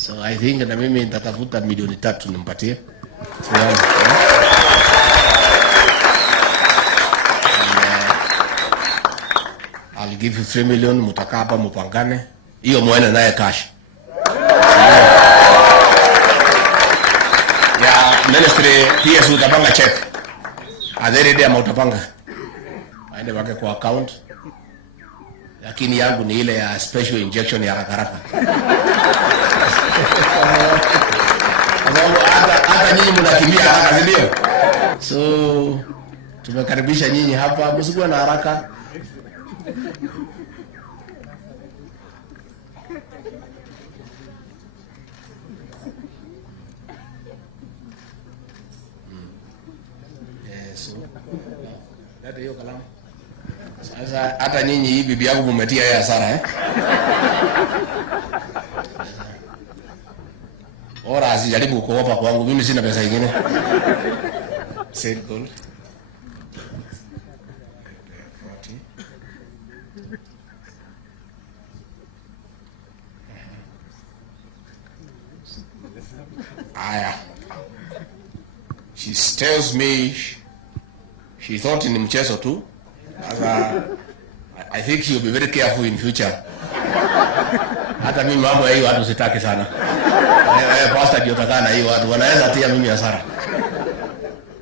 So I think na mimi nitatafuta milioni 3 nimpatie. So, I'll give you 3 million, mutakaa hapa mpangane. Hiyo muone naye cash. Ya ministry PS utapanga check. Adhere dia utapanga. Aende wake kwa account. Lakini yangu ni ile ya special injection ya haraka. Hata nyinyi mnakimbia haraka, si ndio? So tumekaribisha nyinyi hapa, msikuwe na haraka. So dada hiyo kalamu. Sasa hata nyinyi hii bibi yangu mmetia yeye hasara Ora asijaribu kuopa kwangu, mimi sina pesa nyingine. Same gold. 40. Aya. She tells me she thought ni mchezo tu. I think she'll be very careful in future. Hata mimi mambo ya hiyo watu sitaki sana. Pastor ndio takana hiyo watu wanaweza tia mimi hasara.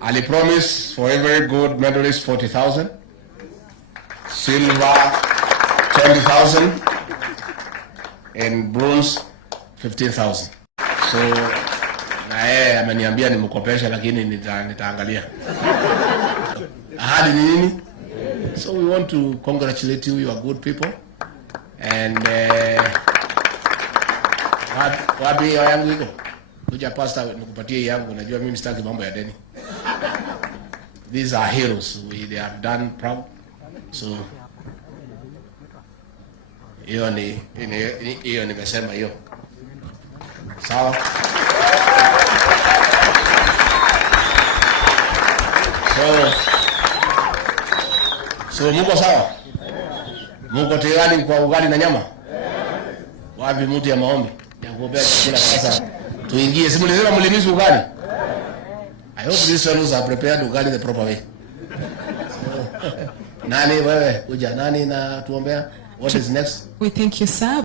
Ali promise for every gold medalist 40,000, silver 20,000 and bronze 15,000. So na yeye ameniambia nimkopesha lakini nitaangalia. Ahadi ni nini? So we want to congratulate you, you are good people. And wapi yangu iko? Kuja pastor nikupatie yangu, najua mimi sitaki mambo ya deni. These are heroes, they have done proud. So hiyo nimesema hiyo. Sawa? So muko sawa? Muko tayari kwa ugali na nyama? Wapi mtu ya maombi? Ya kuombea chakula sasa. Tuingie, si mlisema mlimisi ugali? I hope these fellows are prepared ugali the proper way. Nani wewe? Kuja nani na tuombea? What is next? We thank you, sir.